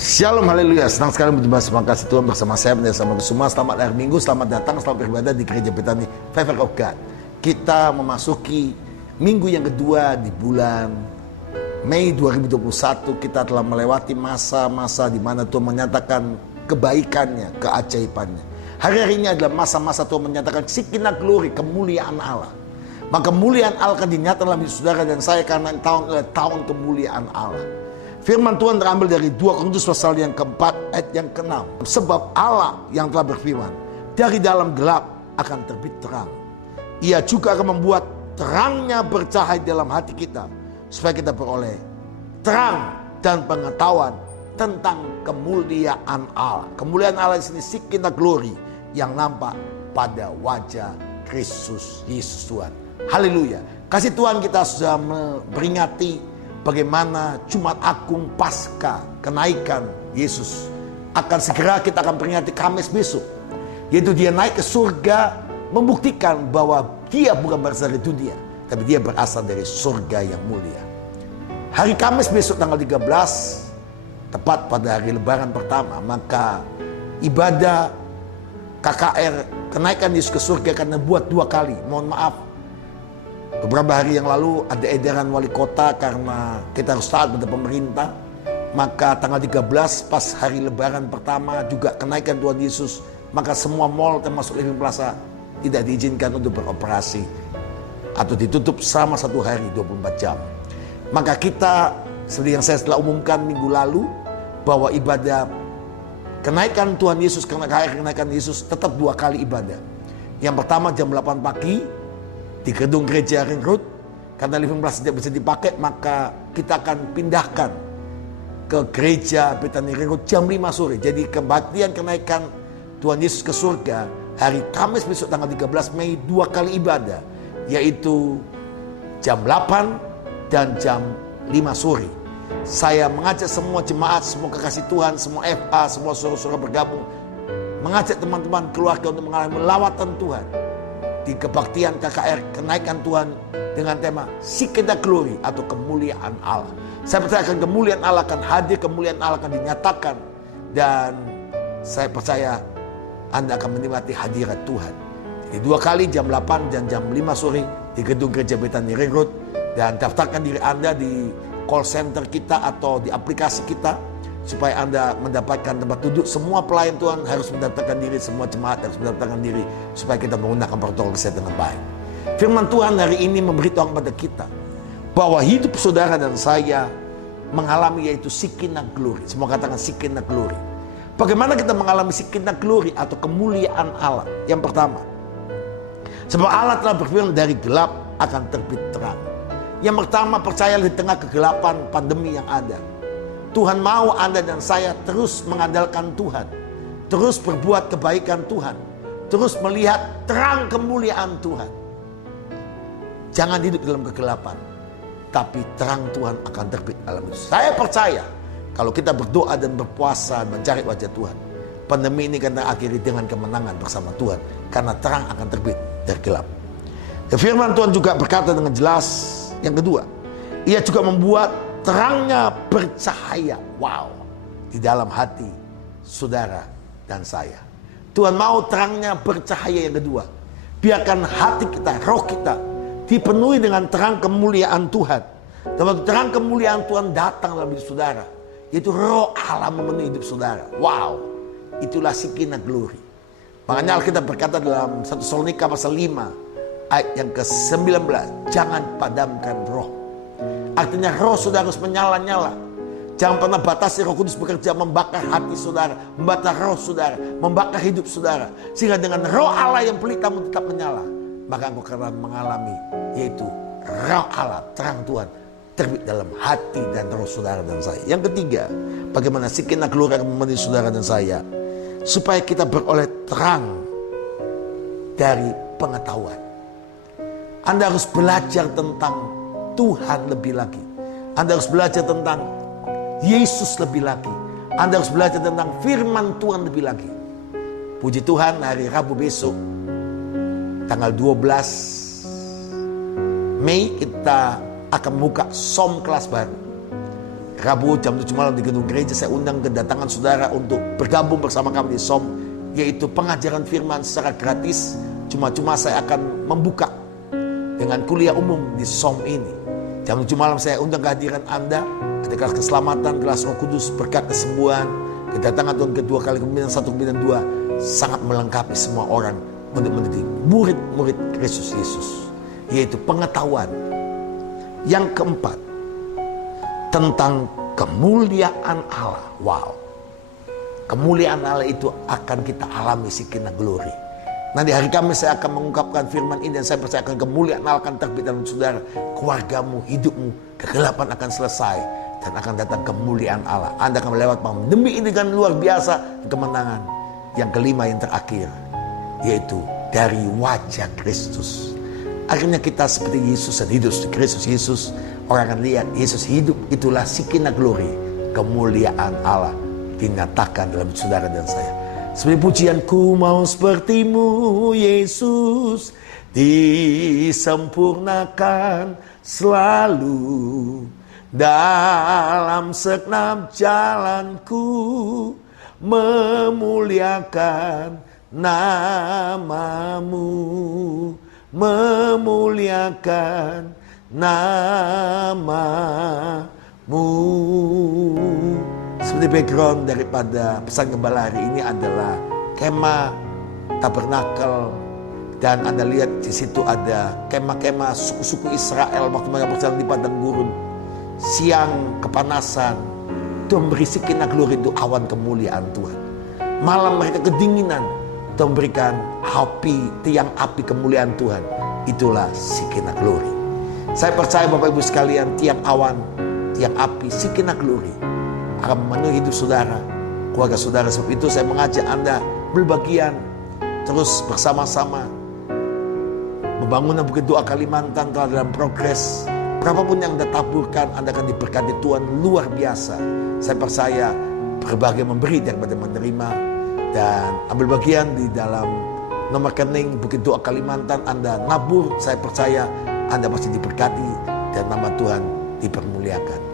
Shalom, haleluya. Senang sekali berjumpa sama kasih Tuhan bersama saya sama semua. Selamat hari Minggu, selamat datang, selamat beribadah di Gereja Betani Favor of God. Kita memasuki minggu yang kedua di bulan Mei 2021. Kita telah melewati masa-masa di mana Tuhan menyatakan kebaikannya, keajaibannya. Hari-hari ini adalah masa-masa Tuhan menyatakan Shekinah glory, kemuliaan Allah. Maka kemuliaan Allah akan dinyatakan dalam hidup saudara dan saya karena tahun kemuliaan Allah. Firman Tuhan terambil dari 2 Korintus pasal yang keempat ayat yang ke-6. Sebab Allah yang telah berfirman, dari dalam gelap akan terbit terang. Ia juga akan membuat terangnya bercahaya dalam hati kita, supaya kita beroleh terang dan pengetahuan tentang kemuliaan Allah. Kemuliaan Allah di sini Shekinah glory yang nampak pada wajah Kristus Yesus Tuhan. Haleluya. Kasih Tuhan, kita sudah memperingati bagaimana Jumat Agung Pasca kenaikan Yesus. Akan segera kita akan peringati Kamis besok, yaitu dia naik ke surga, membuktikan bahwa dia bukan berasal dari dunia, tapi dia berasal dari surga yang mulia. Hari Kamis besok tanggal 13, tepat pada hari Lebaran pertama, maka ibadah KKR kenaikan Yesus ke surga akan dibuat 2 kali. Mohon maaf, beberapa hari yang lalu ada edaran wali kota karena kita harus taat pada pemerintah. Maka tanggal 13 pas hari Lebaran pertama juga kenaikan Tuhan Yesus. Maka semua mall termasuk Living Plaza tidak diizinkan untuk beroperasi atau ditutup selama 1 hari 24 jam. Maka kita seperti yang saya telah umumkan minggu lalu bahwa ibadah kenaikan Tuhan Yesus, kenaikan Yesus tetap 2 kali ibadah. Yang pertama jam 8 pagi di gedung gereja Ring Road. Karena Living Plaza tidak bisa dipakai, maka kita akan pindahkan ke gereja Betani Ring Road jam 5 sore. Jadi kebaktian kenaikan Tuhan Yesus ke surga hari Kamis besok tanggal 13 Mei 2 kali ibadah, yaitu jam 8 dan jam 5 sore. Saya mengajak semua jemaat, semua kekasih Tuhan, semua FA, semua saudara-saudara bergabung, mengajak teman-teman keluarga untuk mengalami lawatan Tuhan di kebaktian KKR kenaikan Tuhan dengan tema Shekinah glory atau kemuliaan Allah. Saya percaya akan kemuliaan Allah akan hadir, kemuliaan Allah akan dinyatakan, dan saya percaya Anda akan menikmati hadirat Tuhan. Jadi 2 kali jam 8 dan jam 5 sore di gedung gereja Betani Ring Road, dan daftarkan diri Anda di call center kita atau di aplikasi kita supaya Anda mendapatkan tempat duduk. Semua pelayan Tuhan harus mendaftarkan diri, semua jemaat harus mendaftarkan diri supaya kita menggunakan protokol kesehatan yang baik. Firman Tuhan hari ini memberitahu kepada kita bahwa hidup saudara dan saya mengalami yaitu Shekinah glory. Semua katakan Shekinah glory. Bagaimana kita mengalami Shekinah glory atau kemuliaan Allah? Yang pertama, sebab Allah telah berfirman dari gelap akan terbit terang. Yang pertama, percaya di tengah kegelapan pandemi yang ada, Tuhan mau Anda dan saya terus mengandalkan Tuhan, terus berbuat kebaikan Tuhan, terus melihat terang kemuliaan Tuhan. Jangan hidup dalam kegelapan, tapi terang Tuhan akan terbit dalam hidup. Saya percaya kalau kita berdoa dan berpuasa mencari wajah Tuhan, pandemi ini akan terakhiri dengan kemenangan bersama Tuhan, karena terang akan terbit dari gelap. Dan firman Tuhan juga berkata dengan jelas, yang kedua, ia juga membuat terangnya bercahaya. Wow, di dalam hati saudara dan saya. Tuhan mau terangnya bercahaya. Yang kedua, biarkan hati kita, roh kita dipenuhi dengan terang kemuliaan Tuhan. Dan waktu terang kemuliaan Tuhan datang dalam hidup saudara, yaitu roh Allah memenuhi hidup saudara. Wow, itulah Shekinah glory. Makanya Alkitab berkata dalam 1 Tesalonika pasal 5 ayat yang ke-19, jangan padamkan roh. Artinya roh saudara harus menyala-nyala. Jangan pernah batasi Roh Kudus bekerja membakar hati saudara, membakar roh saudara, membakar hidup saudara. Sehingga dengan roh Allah yang pelitamu tetap menyala, maka engkau akan mengalami yaitu roh Allah, terang Tuhan terbit dalam hati dan roh saudara dan saya. Yang ketiga, bagaimana Shekinah glory akan memenuhi saudara dan saya, supaya kita beroleh terang dari pengetahuan. Anda harus belajar tentang Tuhan lebih lagi. Anda harus belajar tentang Yesus lebih lagi. Anda harus belajar tentang firman Tuhan lebih lagi. Puji Tuhan, hari Rabu besok tanggal 12 Mei kita akan buka SOM kelas baru. Rabu jam 7 malam di gedung gereja, saya undang kedatangan saudara untuk bergabung bersama kami di SOM, yaitu pengajaran firman secara gratis. Cuma-cuma saya akan membuka dengan kuliah umum di SOM ini. Jam 7 malam saya undang kehadiran Anda. Ada kelas keselamatan, kelas Roh Kudus, berkat kesembuhan, kedatangan Tuhan kedua kali, kemudian 1, kemudian 2, sangat melengkapi semua orang untuk menjadi murid-murid Kristus Yesus, yaitu pengetahuan. Yang keempat, tentang kemuliaan Allah. Wow, kemuliaan Allah itu akan kita alami Shekinah Glory. Nanti hari Kamis saya akan mengungkapkan firman ini, dan saya percaya akan kemuliaan Allah akan terbit dalam saudara, keluargamu, hidupmu, kegelapan akan selesai, dan akan datang kemuliaan Allah. Anda akan melewati pandemi ini dengan luar biasa, kemenangan. Yang kelima, yang terakhir, yaitu dari wajah Kristus. Akhirnya kita seperti Yesus dan hidup seperti Kristus Yesus. Orang akan lihat Yesus hidup, itulah Shekinah Glory, kemuliaan Allah dinyatakan dalam saudara dan saya. Seperti pujianku mau sepertimu Yesus, disempurnakan selalu dalam segenap jalanku, memuliakan namamu, memuliakan namamu. Seperti background daripada pesan gembala hari ini adalah kemah tabernakel, dan Anda lihat di situ ada kemah-kemah suku-suku Israel waktu mereka berjalan di padang gurun. Siang kepanasan, Tuhan memberi Shekinah Glory itu awan kemuliaan Tuhan. Malam mereka kedinginan, Tuhan memberikan api, tiang api kemuliaan Tuhan. Itulah Shekinah Glory. Saya percaya Bapak Ibu sekalian, tiang awan, tiang api, Shekinah Glory akan memenuhi hidup saudara, keluarga saudara. Sebab itu saya mengajak Anda berbagian terus bersama-sama. Pembangunan Bukit Doa Kalimantan telah dalam progres. Berapapun yang Anda taburkan, Anda akan diberkati Tuhan luar biasa. Saya percaya berbagai memberi daripada menerima, dan ambil bagian di dalam nomor rekening Bukit Doa Kalimantan. Anda nabur, saya percaya Anda pasti diberkati dan nama Tuhan dipermuliakan.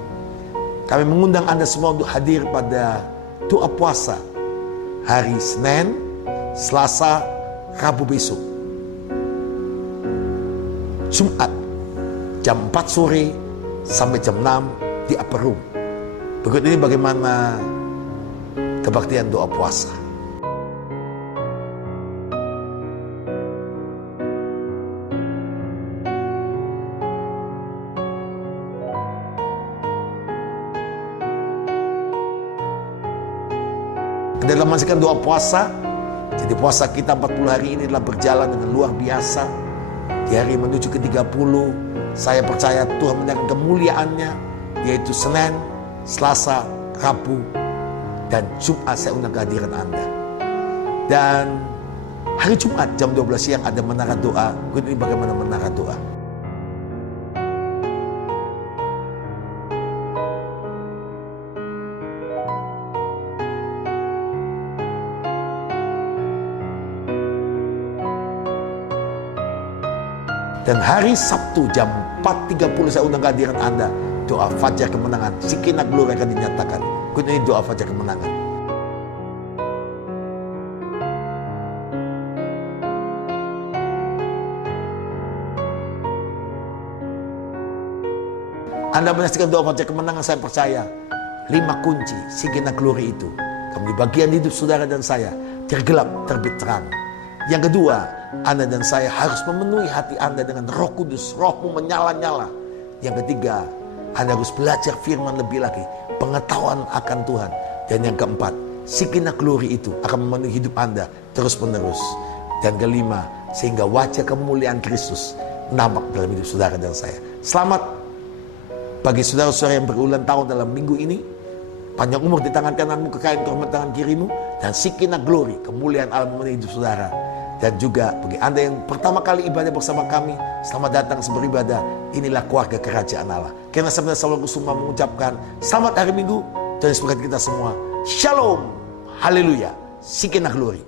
Kami mengundang Anda semua untuk hadir pada doa puasa hari Senin, Selasa, Rabu besok. Jumat jam 4 sore sampai jam 6 di upper room. Berikut ini bagaimana kebaktian doa puasa. Kita masihkan doa puasa. Jadi puasa kita 40 hari ini telah berjalan dengan luar biasa. Di hari menuju ke 30, saya percaya Tuhan menyatakan kemuliaannya, yaitu Senin, Selasa, Rabu, dan Jumat saya undang kehadiran Anda. Dan hari Jumat jam 12 siang ada menara doa. Ini bagaimana menara doa. Dan hari Sabtu jam 4.30 saya undang kehadiran Anda. Doa Fajar Kemenangan, Shekinah Glory akan dinyatakan. Ini doa Fajar Kemenangan. Anda menyaksikan doa Fajar Kemenangan, saya percaya 5 kunci Shekinah Glory itu akan menjadi bagian hidup saudara dan saya. Tergelap, terbit terang. Yang kedua, Anda dan saya harus memenuhi hati Anda dengan Roh Kudus. Rohmu menyala-nyala. Yang ketiga, Anda harus belajar firman lebih lagi, pengetahuan akan Tuhan. Dan yang keempat, Shekinah Glory itu akan memenuhi hidup Anda terus-menerus. Dan kelima, sehingga wajah kemuliaan Kristus nampak dalam hidup saudara dan saya. Selamat bagi saudara-saudara yang berulang tahun dalam minggu ini. Panjang umur di tangan kananmu, kekayaan kehormatan tangan kirimu, dan Shekinah Glory, kemuliaan Allah memenuhi hidup saudara. Dan juga bagi Anda yang pertama kali ibadah bersama kami, selamat datang beribadah. Inilah keluarga kerajaan Allah. Karena saya Saulus Kusuma mengucapkan selamat hari Minggu. Tuhan Yesus berkati kita semua. Shalom, haleluya, Shekinah Glory.